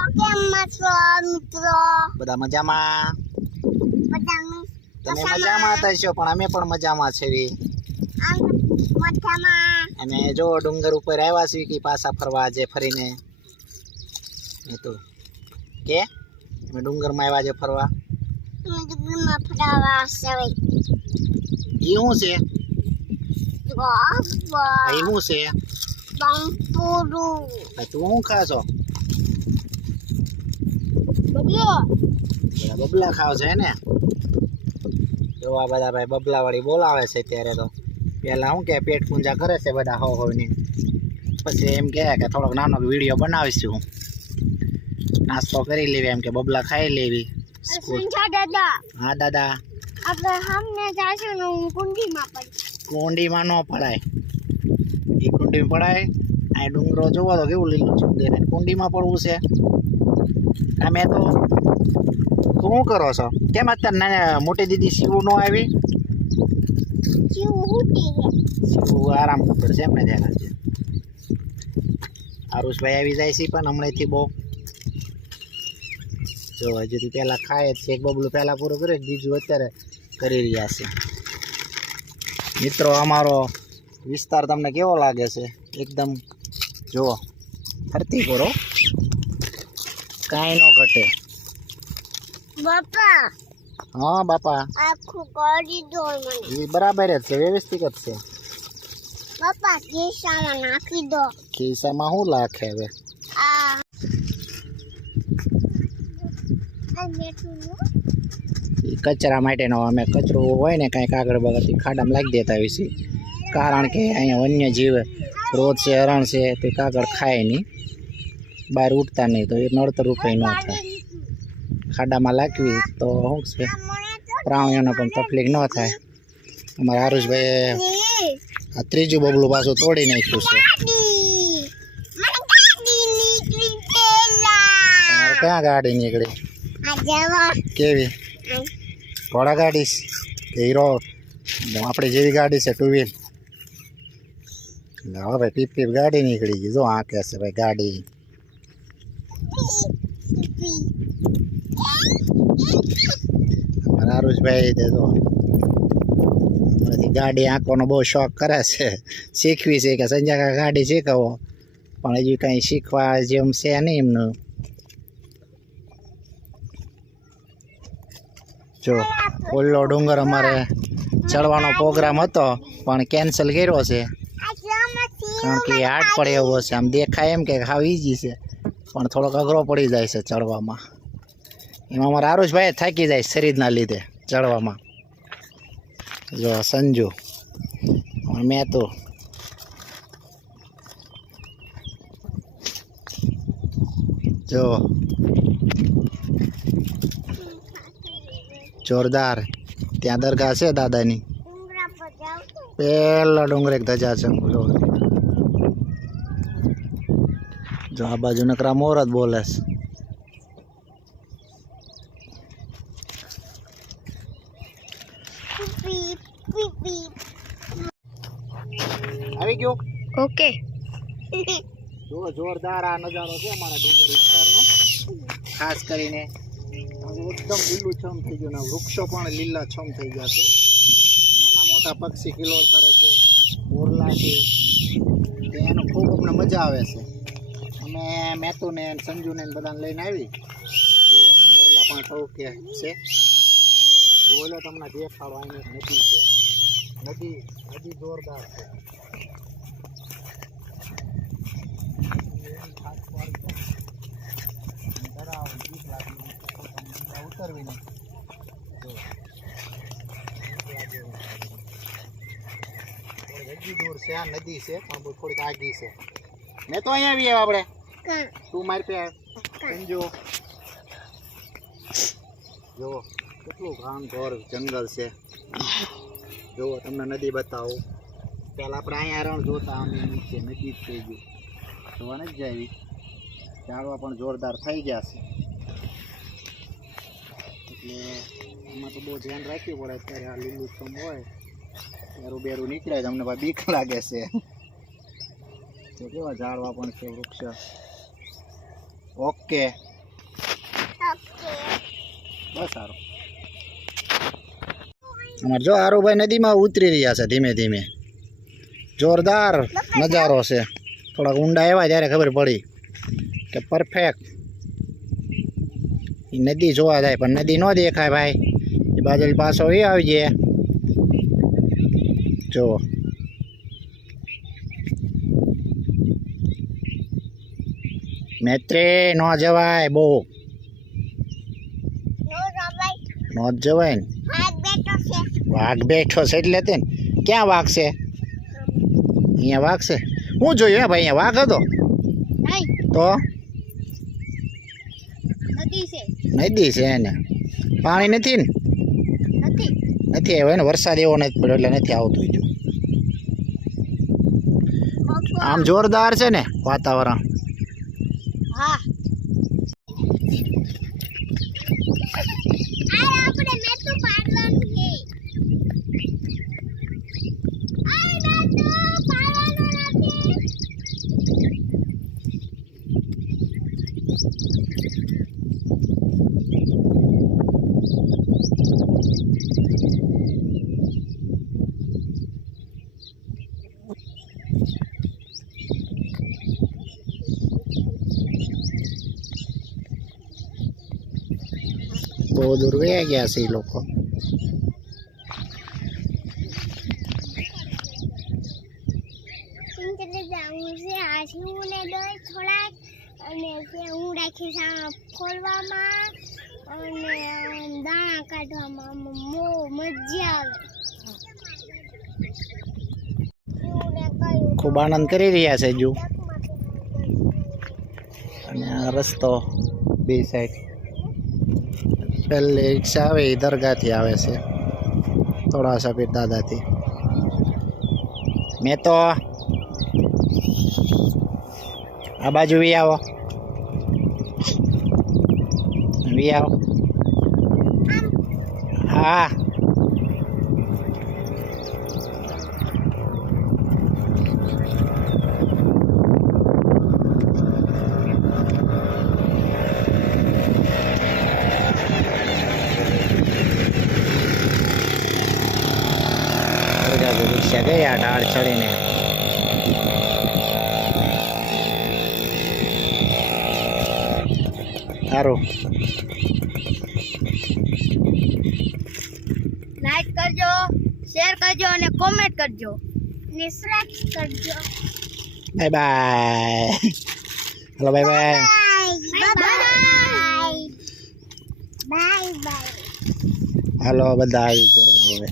કેમ છો મિત્રો બધા મજામાં? તમે મજામાં છો પણ અમે પણ મજામાં છે અને જો ડુંગર ઉપર આવ્યા છીએ કે પાછા ફરવા આજે ફરીને? એ તો. કે? અમે ડુંગરમાં આવ્યા છે ફરવા? દુગમાં ફરાવા એ શું છે ઈ શું છે? તું શું ખાશો? બબલો ખાવ છે ને? જોવા બધા ભાઈ બબલા વાળી બોલાવે છે ત્યારે તો. પેલા શું કે પેટ પૂંજા કરે છે બધા હો હોની પછી એમ કહે કે થોડોક નાનો વીડિયો બનાવીશું. નાસ્તો કરી લેવી એમ કે બબલા ખાઈ લેવી. દાદા. હા દાદા. આપણે હમને જાશું ને હું કુંડીમાં પડી. કુંડીમાં ન પડાય. એ કુંડીમાં પડાય. આ ડુંગરો જોવો તો કેવું લીલું છે કુંડીમાં પડવું છે. અમે તો શું કરો છો? કેમ અત્યારે મોટી દીદી શિવ ન આવી? શિવ આરામ ઉપર છે એમને ધ્યાન છે આરુષભાઈ આવી જાય છે પણ હમણાંથી બહુ. જો હજુ તો પહેલાં ખાય જ છે. એક બબલું પહેલાં પૂરું કરે બીજું અત્યારે કરી રહ્યા છે. મિત્રો અમારો વિસ્તાર તમને કેવો લાગે છે? એકદમ જુઓ ફરતી કરો કાંઈ ન ઘટે બાપા હા બાપા આખું કરી દો મને એ બરાબર જ છે વ્યવસ્થિત જ છે બાપા ખિસ્સામાં નાખી દો ખિસ્સામાં શું લાખે હવે આ આ બેઠું નું ઈ કચરા માટેનો અમે કચરો હોય ને કાંઈક આગળ બગડથી ખાડામાં લાગી દેતા હોય છે કારણ કે અહીંયા વન્ય જીવ રોજ છે હરણ છે તે કાગળ ખાય નહીં બહાર ઉઠતા નહીં, તો એ નડતર રૂપે ન થાય. ખાડામાં લાગવી તો શું છે? પ્રાણીઓને પણ તકલીફ ન થાય. અમારા આરુષભાઈએ આ ત્રીજું બબલું પાછું તોડી નાખ્યું છે. તમારે ક્યાં ગાડી નીકળી? કેવી? ઘોડા ગાડી છે કે હીરો? આપણી જેવી ગાડી છે ટુ વ્હીલ એટલે હવે પીપ પીપ ગાડી નીકળી ગઈ. જો આ કે છે ભાઈ ગાડી. અમારા આરુષભાઈ તે જો હમણાંથી ગાડી આંકવાનો બહુ શોખ કરે છે. શીખવી છે કે સંજય ગાડી શીખવો. પણ હજુ કાંઈ શીખવા જેમ છે નહીં એમનું. જો ઓલ્લો ડુંગર અમારે ચડવાનો પ્રોગ્રામ હતો પણ કેન્સલ કર્યો છે. કારણ કે હાર્ડ પડે એવો છે. આમ દેખાય એમ કે હાવ ઈજી છે. પણ થોડોક અઘરો પડી જાય છે ચડવામાં. એમાં અમારા આરુષભાઈ થાકી જાય શરીરના લીધે ચડવામાં. જો સંજુ મેં તો. જો. જોરદાર. ત્યાં દરગાહ છે દાદાની. પેલા ડુંગર ધજા છે. જો આ બાજુ નકરા મોર જ બોલે છે. આવી ગયો? ઓકે. જો જોરદાર આ નજારો છે અમારા ડુંગર વિસ્તારનો. ખાસ કરીને એકદમ લીલું છમ થઈ ગયું ને વૃક્ષો પણ લીલા છમ થઈ ગયા છે. નાના મોટા પક્ષી કિલોર કરે છે મોરલા છે. એનો ખૂબ અમને મજા આવે છે. મેતુને ને સંજુને ને બધાને લઈને આવી. જુઓ મોરલા પણ સૌ કે છે. જોઈ લો તમને દેખાડો અહીં નદી છે. નદી નદી જોરદાર છે. ઉતરવી નહીં હજી દૂર છે આ નદી છે પણ થોડીક આગી છે મેં તો અહીંયા આવીએ આપણે. તું મારી પે સમજો જો કેટલું ઘામ ઘોર જંગલ છે જો તમને નદી બતાવું પહેલાં આપણે અહીંયા રણ જોતા અમે નીચે નદી જ થઈ ગઈ જોવા નથી જાવી ઝાડવા પણ જોરદાર થઈ ગયા છે એટલે એમાં તો બહુ ધ્યાન રાખવું પડે અત્યારે આ લીલુંછમ હોય બેરું બેરું નીકળે તમને ભાઈ બીક લાગે છે તો કેવા ઝાડવા પણ છે વૃક્ષ ઓકે. બસ સારું. અમારે જો આરુભાઈ નદીમાં ઉતરી રહ્યા છે ધીમે ધીમે. જોરદાર નજારો છે. થોડાક ઊંડા એવા ત્યારે ખબર પડી કે પરફેક્ટ નદી જોવા જાય, પણ નદી ન દેખાય ભાઈ. એ બાજુ પાછો એ આવી જાય જુઓ. મેત્રે ન જવાય બહુ. નો જવાય. ને વાઘ બેઠો છે એટલે તે ક્યાં વાઘ છે? અહીંયા વાઘ છે? હું જોયું હે ભાઈ અહીંયા વાઘ હતો? તો? નદી છે. એને. પાણી નથી ને? નથી. આવ્યો ને વરસાદ એવો નથી પડ્યો એટલે નથી આવતું હજુ આમ જોરદાર છે ને વાતાવરણ. હા આ આપણે મેતું પાડવાનું છે આ મેતું પાડવાનું નથી બહુ દૂર વયા ગયા છે એ લોકો હું રાખીશ ફોલવામાં અને દાણા કાઢવામાં મો મજા આવે ખૂબ આનંદ કરી રહ્યા છે હજુ અને રસ્તો બે સાઈડ પહેલી રિક્ષા આવે એ દરગાહથી આવે છે. થોડા સફેદ દાદાથી. મેં તો આ બાજુ વી આવો. વી આવો. હા. દરગાહ રિક્ષા ગયા ઢાળ ચડીને સારું લાઈક કરજો શેર કરજો અને કોમેન્ટ કરજો. અને સબસ્ક્રાઇબ કરજો bye bye hello bye bye bye bye bye bye હાલો બધા આવી જાઓ હવે.